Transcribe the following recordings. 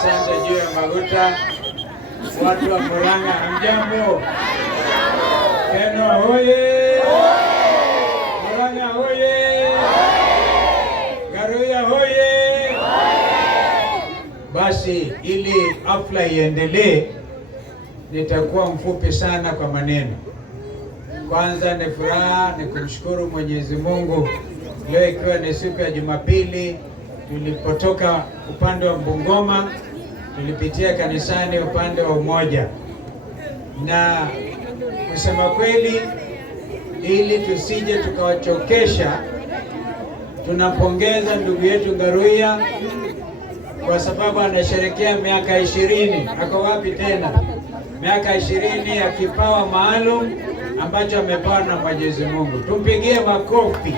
Asante juu ya maguta. Watu wa Murang'a, hamjambo? Keno hoye! Murang'a hoye! Garuya hoye! Basi ili hafla iendelee, nitakuwa mfupi sana kwa maneno. Kwanza ni furaha ni kumshukuru Mwenyezi Mungu, leo ikiwa ni siku ya Jumapili. Tulipotoka upande wa Bungoma tulipitia kanisani upande wa Umoja, na kusema kweli, ili tusije tukawachokesha, tunapongeza ndugu yetu Garuya kwa sababu anasherehekea miaka 20. Ako wapi tena? Miaka 20 ya kipawa maalum ambacho amepewa na Mwenyezi Mungu. Tumpigie makofi.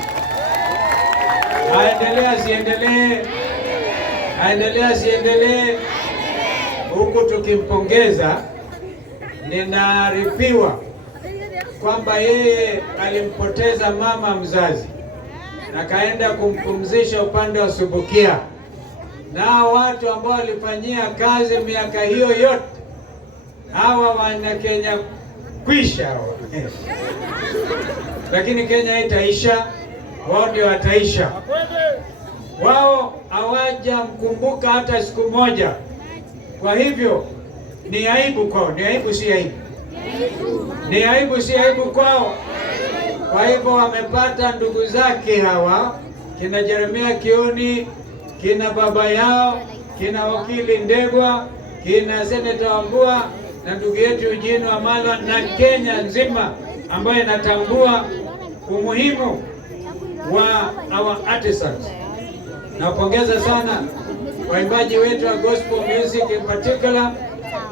Aendelee asiendelee? Aendelee asiendelee? Huku tukimpongeza, ninaarifiwa kwamba yeye alimpoteza mama mzazi na kaenda kumpumzisha upande wa Subukia, na watu ambao walifanyia kazi miaka hiyo yote, hawa wana Kenya kwisha hawa. Lakini Kenya itaisha, wao ndio wataisha. Wao hawajamkumbuka hata siku moja. Kwa hivyo ni aibu kwao. Ni aibu si aibu? Ni aibu si aibu kwao? Kwa hivyo wamepata ndugu zake hawa, kina Jeremia Kioni, kina baba yao, kina wakili Ndegwa, kina seneta Wambua na ndugu yetu Eugene Wamalwa, na Kenya nzima ambayo inatambua umuhimu wa our artisans. Napongeza sana waimbaji wetu wa gospel music in particular,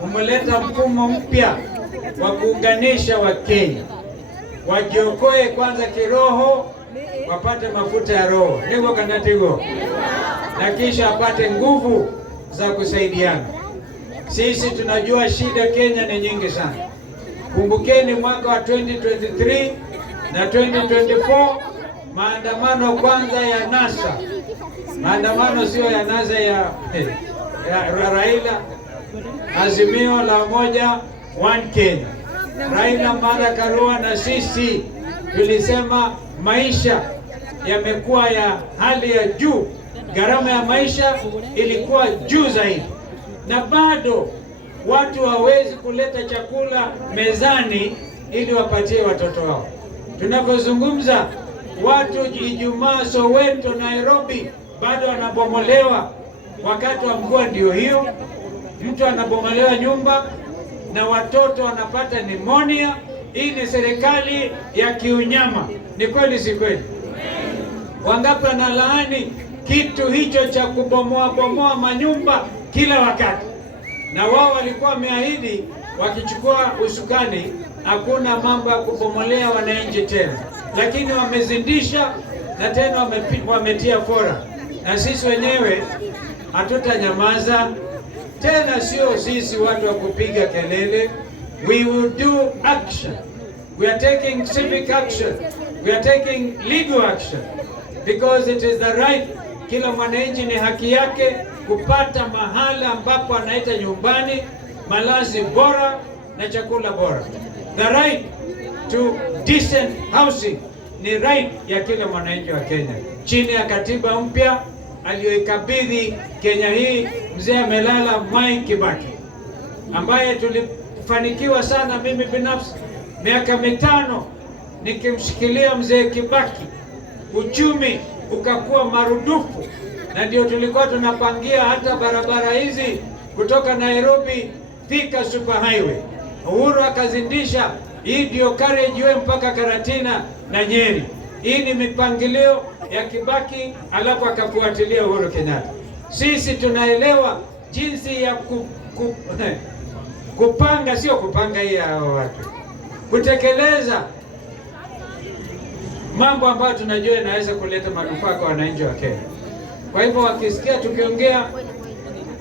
umeleta mfumo mpya wa kuunganisha Wakenya, wajiokoe kwanza kiroho, wapate mafuta ya roho nigo kanatigo, na kisha apate nguvu za kusaidiana. Sisi tunajua shida Kenya ni nyingi sana. Kumbukeni mwaka wa 2023 na 2024, maandamano kwanza ya NASA. Maandamano sio ya NASA ya Raila, Azimio la Umoja One Kenya. Raila, Martha Karua na sisi tulisema maisha yamekuwa ya hali ya juu, gharama ya maisha ilikuwa juu zaidi, na bado watu hawezi kuleta chakula mezani ili wapatie watoto wao. Tunapozungumza, watu Ijumaa Soweto, Nairobi bado wanabomolewa wakati wa mvua. Ndio hiyo, mtu anabomolewa nyumba na watoto wanapata pneumonia. Hii ni serikali ya kiunyama. Ni kweli si kweli? Wangapi wanalaani kitu hicho cha kubomoa manyumba kila wakati? Na wao walikuwa wameahidi wakichukua usukani hakuna mambo ya kubomolea wananchi tena, lakini wamezindisha na tena wametia fora, na sisi wenyewe hatutanyamaza tena. Sio sisi watu wa kupiga kelele. We will do action. We are taking civic action. We are taking legal action because it is the right. Kila mwananchi ni haki yake kupata mahala ambapo anaita nyumbani, malazi bora na chakula bora. The right to decent housing ni right ya kila mwananchi wa Kenya, chini ya katiba mpya aliyoikabidhi Kenya hii mzee amelala Mwai Kibaki, ambaye tulifanikiwa sana. Mimi binafsi miaka 5 nikimshikilia mzee Kibaki, uchumi ukakuwa marudufu, na ndio tulikuwa tunapangia hata barabara hizi kutoka Nairobi Thika Super Highway. Uhuru akazindisha hii ndio Carriageway mpaka Karatina na Nyeri. Hii ni mipangilio ya Kibaki, alafu akafuatilia Uhuru Kenyatta. Sisi tunaelewa jinsi ya kupanga, sio kupanga hii ya watu, kutekeleza mambo ambayo tunajua inaweza kuleta manufaa kwa wananchi wa Kenya. Kwa hivyo wakisikia tukiongea,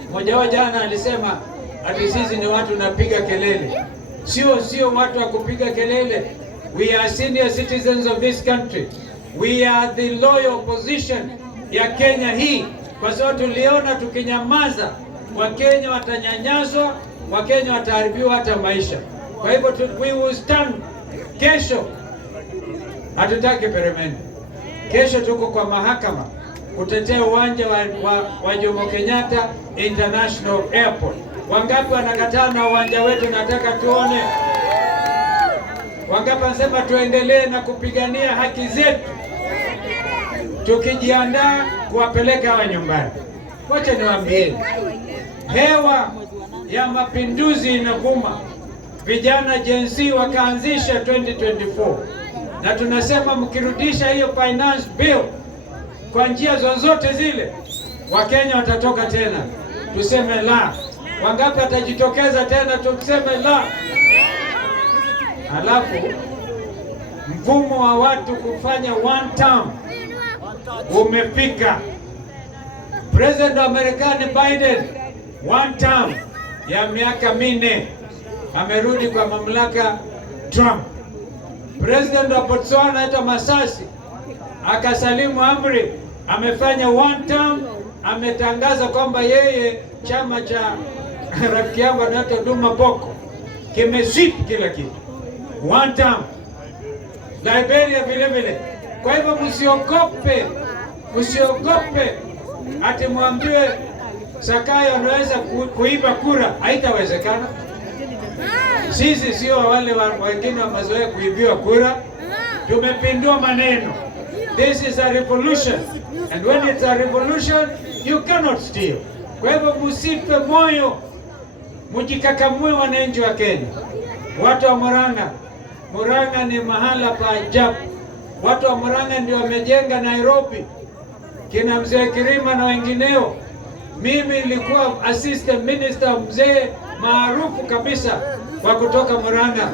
mmoja wao jana alisema ati sisi ni watu napiga kelele. Sio watu wa kupiga kelele. We are senior citizens of this country. We are the loyal opposition ya Kenya hii, kwa sababu tuliona tukinyamaza Wakenya watanyanyaswa, Wakenya wataharibiwa hata maisha. Kwa hivyo we will stand. Kesho hatutaki peremende. Kesho tuko kwa mahakama kutetea uwanja wa Jomo Kenyatta International Airport. Wangapi wanakataa na uwanja wetu? Nataka tuone. Wangapi wanasema tuendelee na kupigania haki zetu, tukijiandaa kuwapeleka hawa nyumbani. Wacha niwaambieni, hewa ya mapinduzi inavuma. Vijana Gen Z wakaanzisha 2024, na tunasema mkirudisha hiyo finance bill kwa njia zozote zile, Wakenya watatoka tena tuseme la. Wangapi watajitokeza tena tuseme la? Alafu mfumo wa watu kufanya one term umefika. President wa Marekani Biden one term ya miaka 4 amerudi kwa mamlaka Trump. President wa Botswana hata Masasi akasalimu amri, amefanya one term, ametangaza kwamba yeye chama cha rafiki yangu anaitwa Duma Boko kimesip kila kitu one term. Liberia vile vile. Kwa hivyo msiogope ati mwambie Sakayo anaweza kuiba kura. Haitawezekana. Sisi sio wale wengine wa mazoea kuibiwa kura. Tumepindua maneno. This is a revolution, and when it's a revolution you cannot steal. Kwa hivyo msife moyo, mjikakamue wananchi wa Kenya. Watu wa Murang'a ni mahala pa ajabu. Watu wa Murang'a ndio wamejenga Nairobi, kina mzee Kirima na wengineo. Mimi nilikuwa assistant minister, mzee maarufu kabisa wa kutoka Murang'a,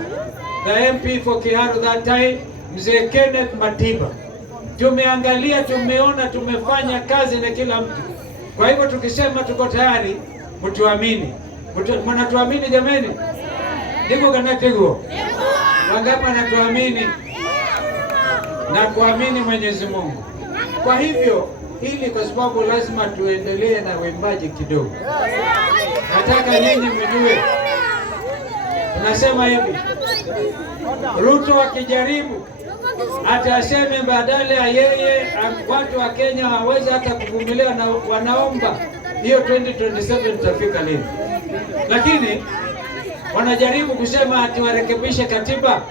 the MP for Kiharu that time, mzee Kenneth Matiba. Tumeangalia, tumeona, tumefanya kazi na kila mtu. Kwa hivyo tukisema tuko tayari, mtuamini. Mnatuamini jameni? Ndivyo kanatego. Wangapi wanatuamini na kuamini Mwenyezi Mungu? Kwa hivyo hili, kwa sababu lazima tuendelee na uimbaji kidogo. Nataka nyinyi mjue, tunasema hivi, Ruto akijaribu ataseme badala ya yeye watu wa Kenya hawawezi hata kuvumilia na wanaomba hiyo 2027 tutafika lini? Lakini wanajaribu kusema ati warekebishe katiba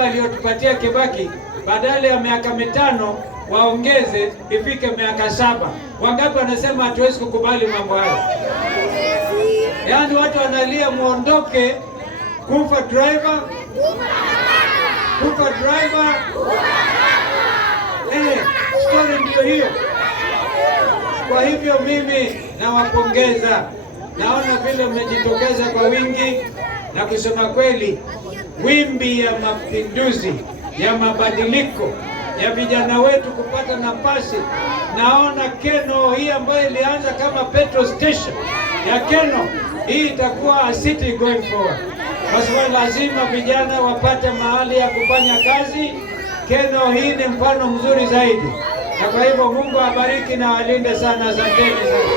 aliyotupatia Kibaki, badala ya miaka 5 waongeze ifike miaka 7. Wangapi wanasema hatuwezi kukubali mambo hayo? Yaani watu wanalia muondoke, kufa driver. Story ndio hiyo. Kwa hivyo mimi nawapongeza, naona vile mmejitokeza kwa wingi, na kusema kweli wimbi ya mapinduzi, ya mabadiliko, ya vijana wetu kupata nafasi. Naona Keno hii ambayo ilianza kama petrol station ya Keno, hii itakuwa a city going forward, kwa sababu lazima vijana wapate mahali ya kufanya kazi. Keno hii ni mfano mzuri zaidi, na kwa hivyo Mungu abariki na walinde sana. Asanteni sana.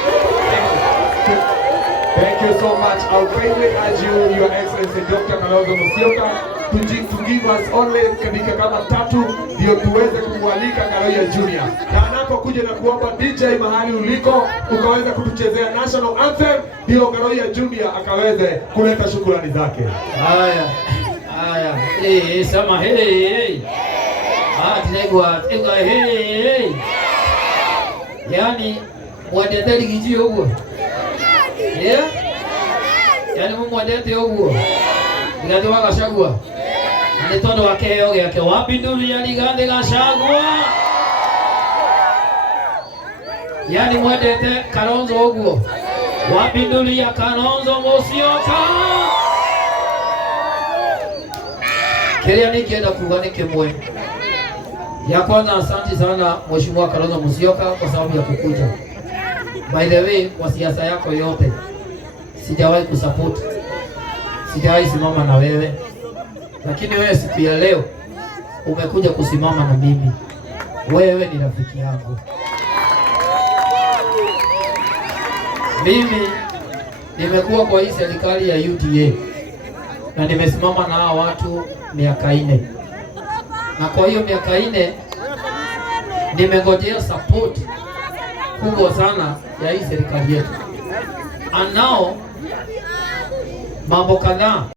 Thank you so much. I'll kindly urge you, Your Excellency Dr. Kalonzo Musyoka, to give us only dakika kama 3 ndio tuweze kumwalika Karoya Junior. Na anapokuja na kuomba DJ mahali uliko ukaweza kutuchezea national anthem, ndio Karoya Junior akaweze kuleta shukrani zake. Haya. Sama hey. Tinegwa hey. Yani mwadeteri kijio huo. Yeah? Yani mwadete huo. Ngati wakashagua. Ni tondo wake yake wapi nduli yani gande gashagwa. Yani mwadete Kalonzo huo. Wapi nduli ya Kalonzo Musyoka. Kiria nikienda kuungana kimwe. Ya kwanza, asante sana Mheshimiwa Kalonzo Musyoka kwa sababu ya kukuja. By the way, kwa siasa yako yote sijawahi kusupport, sijawahi simama na wewe, lakini wewe siku ya leo umekuja kusimama na mimi. Wewe ni rafiki yangu. Mimi nimekuwa kwa hii serikali ya UDA na nimesimama na hawa watu miaka 4, na kwa hiyo miaka 4 nimengojea support kubwa sana ya hii serikali yetu. And now mambo kadhaa